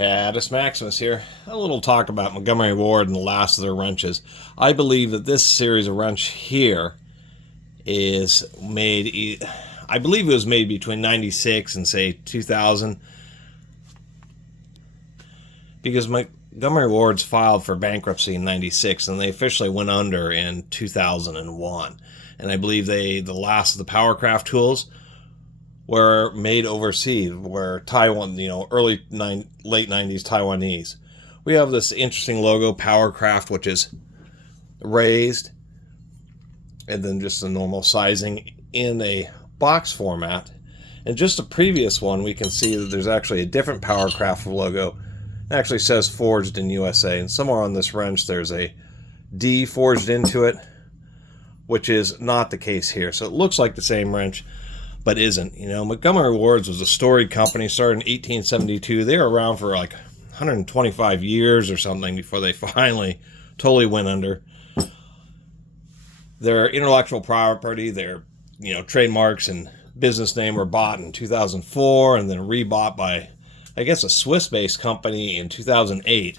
Catus Maximus here. A little talk about Montgomery Ward and the last of their wrenches. I believe that this series of wrench here is made, I believe it was made between 96 and say 2000, because Montgomery Ward's filed for bankruptcy in 96 and they officially went under in 2001. And I believe the last of the Powr-Kraft tools were made overseas, where Taiwan, late 90s Taiwanese. We have this interesting logo, Powr-Kraft, which is raised, and then just a normal sizing in a box format. And just a previous one, we can see that there's actually a different Powr-Kraft logo. It actually says forged in USA, and somewhere on this wrench there's a D forged into it, which is not the case here. So it looks like the same wrench, but isn't. Montgomery Ward's was a storied company, started in 1872. They were around for like 125 years or something before they finally totally went under. Their intellectual property, their trademarks and business name were bought in 2004 and then rebought by, I guess, a Swiss-based company in 2008.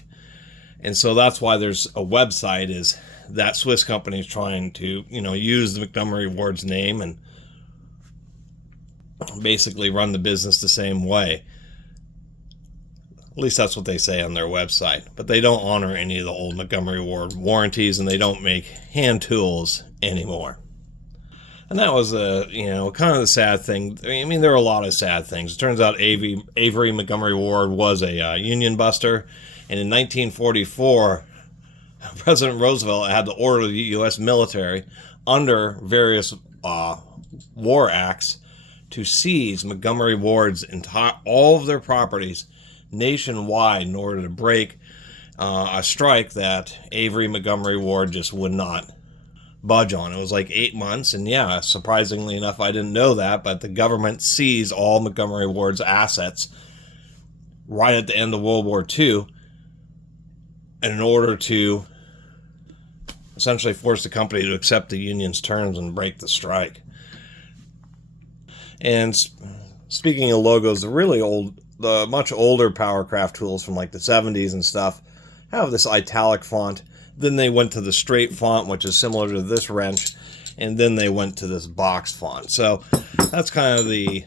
And so that's why there's a website, is that Swiss company is trying to, use the Montgomery Ward's name and basically run the business the same way. At least that's what they say on their website. But they don't honor any of the old Montgomery Ward warranties, and they don't make hand tools anymore. And that was kind of the sad thing. I mean, there are a lot of sad things. It turns out Avery Montgomery Ward was a union buster, and in 1944, President Roosevelt had to order the U.S. military under various war acts to seize Montgomery Ward's all of their properties nationwide in order to break a strike that Avery Montgomery Ward just would not budge on. It was like 8 months, and yeah, surprisingly enough, I didn't know that, but the government seized all Montgomery Ward's assets right at the end of World War II, and in order to essentially force the company to accept the union's terms and break the strike. And speaking of logos, the much older Powr-Kraft tools from like the 70s and stuff have this italic font. Then they went to the straight font, which is similar to this wrench, and then they went to this box font. So that's kind of the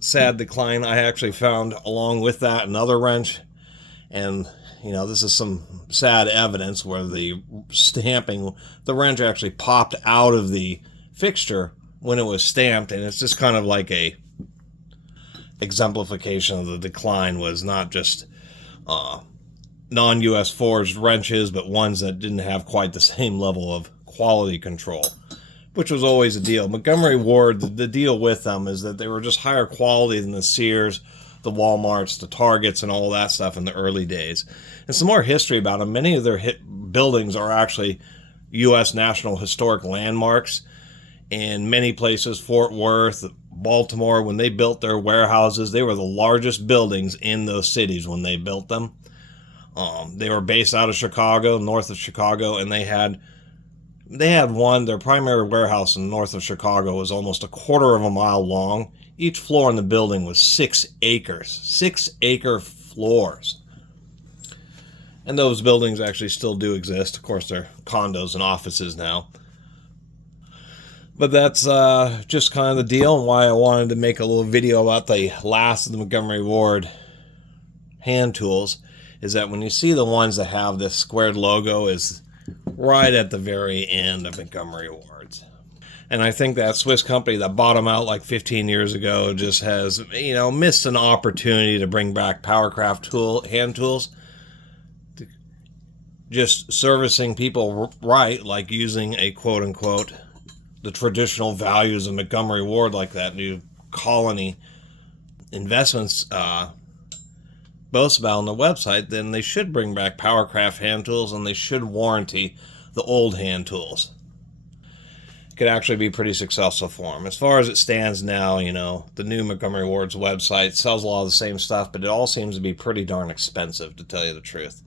sad decline. I actually found, along with that, another wrench, and this is some sad evidence where the wrench actually popped out of the fixture when it was stamped, and it's just kind of like a exemplification of the decline. Was not just non-US forged wrenches, but ones that didn't have quite the same level of quality control, which was always a deal. Montgomery Ward, the deal with them is that they were just higher quality than the Sears, the Walmarts, the Targets, and all that stuff in the early days. And some more history about them. Many of their buildings are actually U.S. National Historic Landmarks. In many places, Fort Worth, Baltimore, when they built their warehouses, they were the largest buildings in those cities when they built them. They were based out of Chicago, north of Chicago, and they had their primary warehouse in north of Chicago was almost a quarter of a mile long. Each floor in the building was 6 acres, 6-acre floors. And those buildings actually still do exist. Of course, they're condos and offices now. But that's just kind of the deal, and why I wanted to make a little video about the last of the Montgomery Ward hand tools, is that when you see the ones that have this squared logo is right at the very end of Montgomery Ward's. And I think that Swiss company that bought them out like 15 years ago just has, missed an opportunity to bring back Powr-Kraft hand tools. Just servicing people right, like using a quote-unquote the traditional values of Montgomery Ward, like that new colony investments boasts about on the website, then they should bring back Powr-Kraft hand tools, and they should warranty the old hand tools. It could actually be pretty successful for them. As far as it stands now, the new Montgomery Ward's website sells a lot of the same stuff, but it all seems to be pretty darn expensive, to tell you the truth.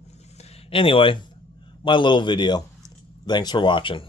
Anyway, my little video. Thanks for watching.